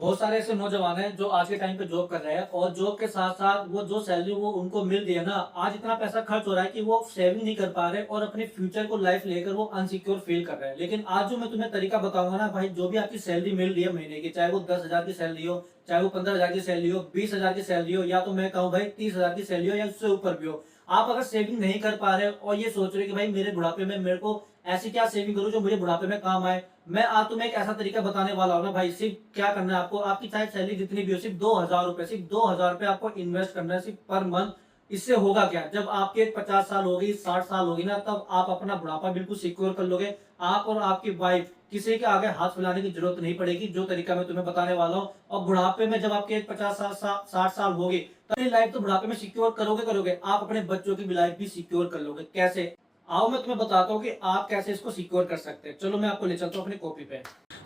बहुत सारे ऐसे नौजवान हैं जो आज के टाइम पे जॉब कर रहे हैं और जॉब के साथ साथ वो जो सैलरी वो उनको मिल रही है ना, आज इतना पैसा खर्च हो रहा है कि वो सेविंग नहीं कर पा रहे और अपने फ्यूचर को लाइफ लेकर वो अनसिक्योर फील कर रहे हैं। लेकिन आज जो मैं तुम्हें तरीका बताऊंगा ना भाई, जो भी आपकी सैलरी मिल रही है महीने की, चाहे वो 10,000 की सैलरी हो, चाहे वो 15,000 की सैलरी हो, 20,000 की सैलरी हो, या तो मैं कहूँ भाई 30,000 की सैलरी हो या उससे ऊपर भी हो, आप अगर सेविंग नहीं कर पा रहे और ये सोच रहे हो कि भाई मेरे बुढ़ापे में मेरे को ऐसी क्या सेविंग करूं जो मुझे बुढ़ापे में काम आए, मैं आज तुम्हें एक ऐसा तरीका बताने वाला हूँ ना भाई। सिर्फ क्या करना है आपको, आपकी चाहे सैलरी जितनी भी हो, सिर्फ 2,000 रुपए, सिर्फ 2,000 रुपए आपको इन्वेस्ट करना है सिर्फ पर मंथ। इससे होगा क्या, जब आपके 50 साल होगी, 60 साल होगी ना, तब आप अपना बुढ़ापा बिल्कुल सिक्योर कर लोगे। आप और आपकी वाइफ किसी के आगे हाथ फैलाने की जरूरत नहीं पड़ेगी, जो तरीका मैं तुम्हें बताने वाला हूँ। और बुढ़ापे में जब आपके 50 साल 60 साल होगी, तब लाइफ तो बुढ़ापे में सिक्योर करोगे करोगे, आप अपने बच्चों की भी लाइफ भी सिक्योर कर लोगे। कैसे, आओ मैं तुम्हें बताता हूँ कि आप कैसे इसको सिक्योर कर सकते हैं। चलो मैं आपको ले चलता हूँ अपनी कॉपी पे।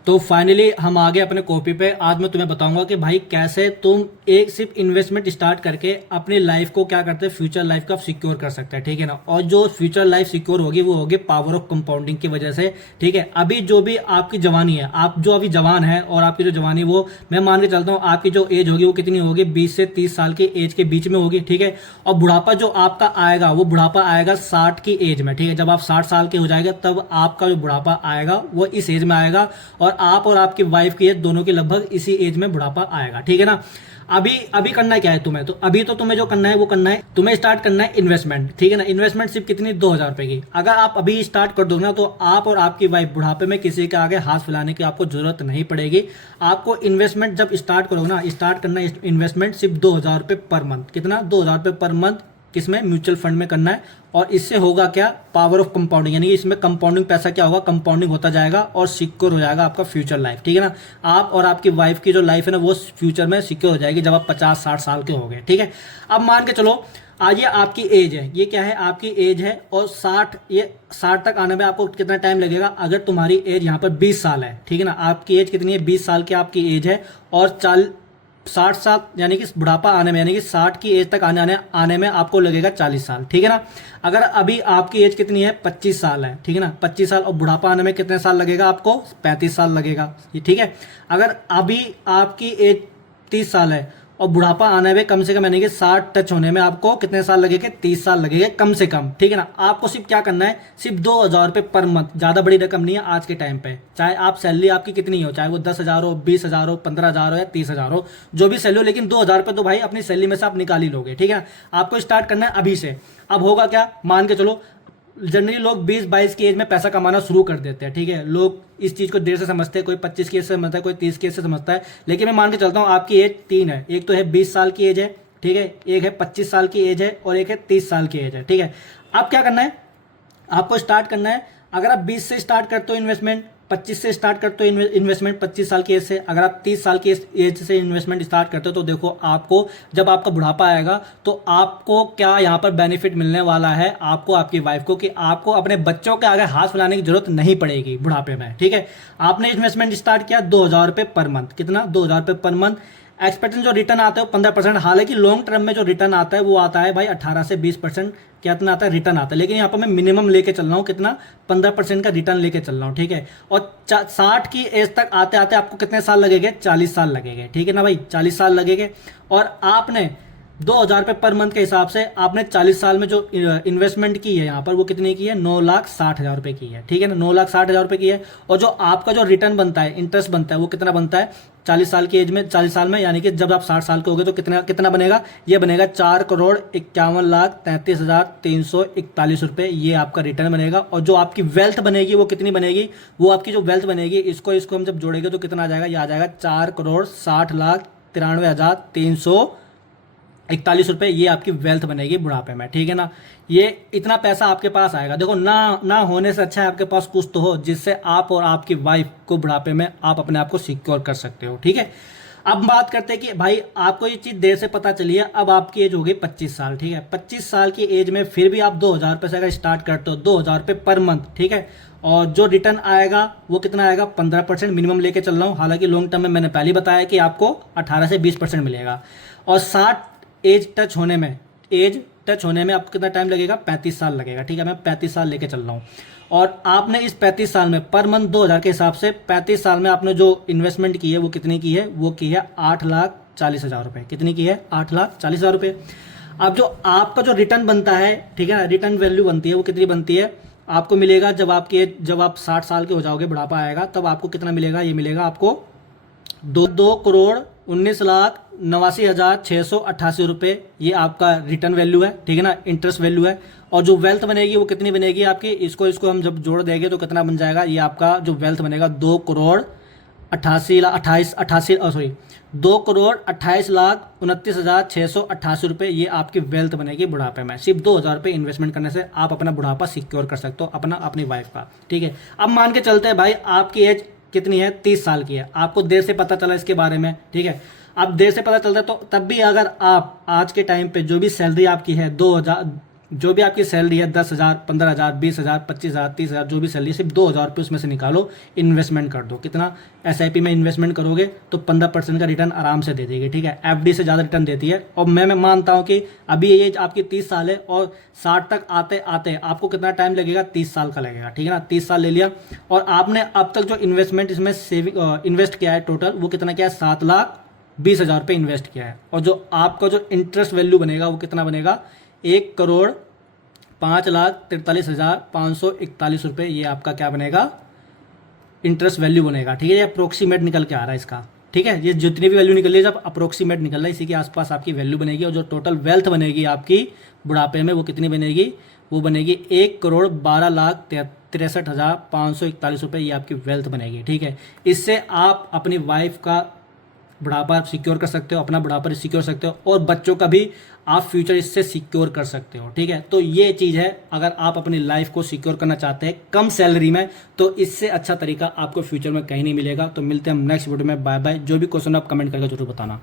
तो फाइनली हम आ गए अपने कॉपी पे। आज मैं तुम्हें बताऊंगा कि भाई कैसे तुम एक सिर्फ इन्वेस्टमेंट स्टार्ट करके अपनी लाइफ को क्या करते हैं, फ्यूचर लाइफ का सिक्योर कर सकते हैं, ठीक है ना। और जो फ्यूचर लाइफ सिक्योर होगी वो होगी पावर ऑफ कंपाउंडिंग की वजह से, ठीक है। अभी जो भी आपकी जवानी है, आप जो अभी जवान है और आपकी जो जवानी, वो मैं मान के चलता हूँ आपकी जो एज होगी वो कितनी होगी, 20 से 30 साल की एज के बीच में होगी, ठीक है। और बुढ़ापा जो आपका आएगा वो बुढ़ापा आएगा 60 की एज में, ठीक है। जब आप 60 साल के हो जाएंगे तब आपका जो बुढ़ापा आएगा वो इस एज में आएगा। और आपकी वाइफ की एज दोनों की लगभग इसी एज में बुढ़ापा आएगा, ठीक है ना। अभी अभी करना क्या है तुम्हें, तो अभी तो तुम्हें जो करना है वो करना है, तुम्हें स्टार्ट करना है इन्वेस्टमेंट, ठीक है ना। इन्वेस्टमेंट सिर्फ कितनी, 2,000 रुपए की। अगर आप अभी स्टार्ट कर दोगे ना तो आप और आपकी वाइफ बुढ़ापे में किसी के आगे हाथ फैलाने की आपको जरूरत नहीं पड़ेगी। आपको इन्वेस्टमेंट जब स्टार्ट करोगे ना, स्टार्ट करना है इन्वेस्टमेंट सिर्फ 2,000 रुपए पर मंथ। कितना, 2,000 रुपए पर मंथ। किसमें, म्यूचुअल फंड में करना है। और इससे होगा क्या, पावर ऑफ कंपाउंडिंग, यानी कि इसमें कंपाउंडिंग पैसा क्या होगा, कंपाउंडिंग होता जाएगा और सिक्योर हो जाएगा आपका फ्यूचर लाइफ, ठीक है ना। आप और आपकी वाइफ की जो लाइफ है ना वो फ्यूचर में सिक्योर हो जाएगी जब आप 50-60 साल के हो गए, ठीक है। अब मान के चलो, आज ये आपकी एज है, ये क्या है, आपकी एज है। और 60, ये 60 तक आने में आपको कितना टाइम लगेगा, अगर तुम्हारी एज यहाँ पर 20 साल है, ठीक है ना। आपकी एज कितनी है, 20 साल की आपकी एज है। और 60 साल यानी कि बुढ़ापा आने में, यानी कि 60 की एज तक आने में आपको लगेगा 40 साल, ठीक है ना। अगर अभी आपकी एज कितनी है, 25 साल है, ठीक है ना, 25 साल। और बुढ़ापा आने में कितने साल लगेगा आपको, 35 साल लगेगा, ये ठीक है। अगर अभी आपकी एज 30 साल है और बुढ़ापा आने में कम से कम, यानी कि 60 टच होने में आपको कितने साल लगेंगे, 30 साल लगेंगे कम से कम, ठीक है ना। आपको सिर्फ क्या करना है, सिर्फ 2,000 रुपए पर मंथ, ज्यादा बड़ी रकम नहीं है आज के टाइम पे। चाहे आप सैलरी आपकी कितनी हो, चाहे वो 10,000 हो, 20,000 हो, 15,000 हो या 30,000 हो, जो भी सैलरी हो, लेकिन 2,000 रुपए तो भाई अपनी सैलरी में से आप निकाल ही लोगे, ठीक है। आपको स्टार्ट करना है अभी से। अब होगा क्या, मान के चलो, जनरली लोग 20-22 की एज में पैसा कमाना शुरू कर देते हैं, ठीक है। लोग इस चीज को देर से समझते हैं, कोई 25 की एज से समझता है, कोई 30 की एज से समझता है। लेकिन मैं मान के चलता हूँ आपकी एज 3 है, एक तो है 20 साल की एज है, ठीक है, एक है 25 साल की एज है और एक है 30 साल की एज है, ठीक है। अब क्या करना है, आपको स्टार्ट करना है। अगर आप 20 से स्टार्ट करते हो इन्वेस्टमेंट, 25 से स्टार्ट करते हो इन्वेस्टमेंट, 25 साल की एज से, अगर आप 30 साल की एज से इन्वेस्टमेंट स्टार्ट करते हो, तो देखो आपको जब आपका बुढ़ापा आएगा तो आपको क्या यहाँ पर बेनिफिट मिलने वाला है, आपको, आपकी वाइफ को, कि आपको अपने बच्चों के आगे हाथ फैलाने की जरूरत नहीं पड़ेगी बुढ़ापे में, ठीक है। आपने इन्वेस्टमेंट स्टार्ट किया 2,000 रुपए पर मंथ, कितना, 2,000 रुपए पर मंथ। एक्सपेक्टेड जो रिटर्न आता है वो 15%, हालांकि लॉन्ग टर्म में जो रिटर्न आता है वो आता है भाई 18 से 20%, कितना आता है, रिटर्न आता है। लेकिन यहाँ पर मैं मिनिमम लेके चल रहा हूँ, कितना, 15% का रिटर्न लेके चल रहा हूँ, ठीक है। और 60 की एज तक आते आते आपको कितने साल लगेंगे, 40 साल लगेंगे, ठीक है ना भाई, 40 साल लगेंगे। और आपने 2,000 रुपए पर मंथ के हिसाब से आपने 40 साल में जो इन्वेस्टमेंट की है यहाँ पर, वो कितने की है, 9,60,000 रुपए की है, ठीक है ना, 9,60,000 रुपए की है। और जो आपका जो रिटर्न बनता है, इंटरेस्ट बनता है, वो कितना बनता है 40 साल की एज में, 40 साल में, यानी कि जब आप 60 साल के हो गए तो कितना कितना बनेगा, ये बनेगा 4,51,33,341 रुपए, ये आपका रिटर्न बनेगा। और जो आपकी वेल्थ बनेगी वो कितनी बनेगी, वो आपकी जो वेल्थ बनेगी, इसको इसको हम जब जोड़ेंगे तो कितना आ जाएगा, ये आ जाएगा 4,60,93,341 रुपए, ये आपकी वेल्थ बनेगी बुढ़ापे में, ठीक है ना। ये इतना पैसा आपके पास आएगा। देखो, ना होने से अच्छा है आपके पास कुछ तो हो, जिससे आप और आपकी वाइफ को बुढ़ापे में आप अपने आप को सिक्योर कर सकते हो, ठीक है। अब बात करते हैं कि भाई आपको ये चीज देर से पता चली है, अब आपकी एज हो गई 25 साल, ठीक है। 25 साल की एज में फिर भी आप 2,000 रुपए से अगर स्टार्ट करते हो, 2,000 रुपए पर मंथ, ठीक है। और जो रिटर्न आएगा वो कितना आएगा, 15% मिनिमम लेके चल रहा हूँ, हालांकि लॉन्ग टर्म में मैंने पहले बताया कि आपको 18 से 20% मिलेगा। और 60 एज टच होने में आपको कितना टाइम लगेगा, 35 साल लगेगा, ठीक है। मैं 35 साल लेके चल रहा हूँ। और आपने इस 35 साल में पर मंथ 2000 के हिसाब से 35 साल में आपने जो इन्वेस्टमेंट की है वो कितनी की है, वो की है 8,40,000 रुपये। कितनी की है, 8,40,000 रुपये। अब जो आपका जो रिटर्न बनता है, ठीक है ना, रिटर्न वैल्यू बनती है वो कितनी बनती है, आपको मिलेगा जब आप 60 साल के हो जाओगे, बुढ़ापा आएगा, तब आपको कितना मिलेगा, ये मिलेगा आपको 2,19,89,688 रुपये। ये आपका रिटर्न वैल्यू है, ठीक है ना, इंटरेस्ट वैल्यू है। और जो वेल्थ बनेगी वो कितनी बनेगी आपकी, इसको हम जब जोड़ देंगे तो कितना बन जाएगा, ये आपका जो वेल्थ बनेगा 2,28,28,29,29,688 रुपये। ये आपकी वेल्थ बनेगी बुढ़ापे में। सिर्फ 2,000 रुपये इन्वेस्टमेंट करने से आप अपना बुढ़ापा सिक्योर कर सकते हो, अपनी वाइफ का, ठीक है। अब मान के चलते हैं भाई आपकी एज कितनी है, 30 साल की है, आपको देर से पता चला इसके बारे में, ठीक है। अब देर से पता चलता है तो तब भी अगर आप आज के टाइम पे जो भी सैलरी आपकी है 2,000, जो भी आपकी सैलरी है 10,000, 15,000, 20,000, 25,000, 30,000, जो भी सैलरी, सिर्फ 2,000 रुपये उसमें से निकालो, इन्वेस्टमेंट कर दो। कितना, SIP में इन्वेस्टमेंट करोगे तो 15% का रिटर्न आराम से दे देगी, ठीक है। FD से ज़्यादा रिटर्न देती है। और मैं मानता हूँ कि अभी ये आपकी 30 साल है और 60 तक आते आते आपको कितना टाइम लगेगा, 30 साल का लगेगा, ठीक है ना। 30 साल ले लिया और आपने अब तक जो इन्वेस्टमेंट इसमें इन्वेस्ट किया है टोटल, वो कितना किया है, 7,20,000 रुपये इन्वेस्ट किया है। और जो आपका जो इंटरेस्ट वैल्यू बनेगा वो कितना बनेगा, 1,05,43,541 रुपये। ये आपका क्या बनेगा, इंटरेस्ट वैल्यू बनेगा, ठीक है। ये अप्रोक्सीमेट निकल के आ रहा है इसका, ठीक है। ये जितनी भी वैल्यू निकल रही है, जब अप्रोक्सीमेट निकल रहा है, इसी के आसपास आपकी वैल्यू बनेगी। और जो टोटल वेल्थ बनेगी आपकी बुढ़ापे में, वो कितनी बनेगी, वो बनेगी 1,12,63,541 रुपये। ये आपकी वेल्थ बनेगी, ठीक है। इससे आप अपनी वाइफ का बुढ़ापा सिक्योर कर सकते हो, अपना बुढ़ापा सिक्योर कर सकते हो, और बच्चों का भी आप फ्यूचर इससे सिक्योर कर सकते हो, ठीक है। तो ये चीज़ है, अगर आप अपनी लाइफ को सिक्योर करना चाहते हैं कम सैलरी में, तो इससे अच्छा तरीका आपको फ्यूचर में कहीं नहीं मिलेगा। तो मिलते हैं हम नेक्स्ट वीडियो में, बाय बाय। जो भी क्वेश्चन आप कमेंट करके जरूर बताना।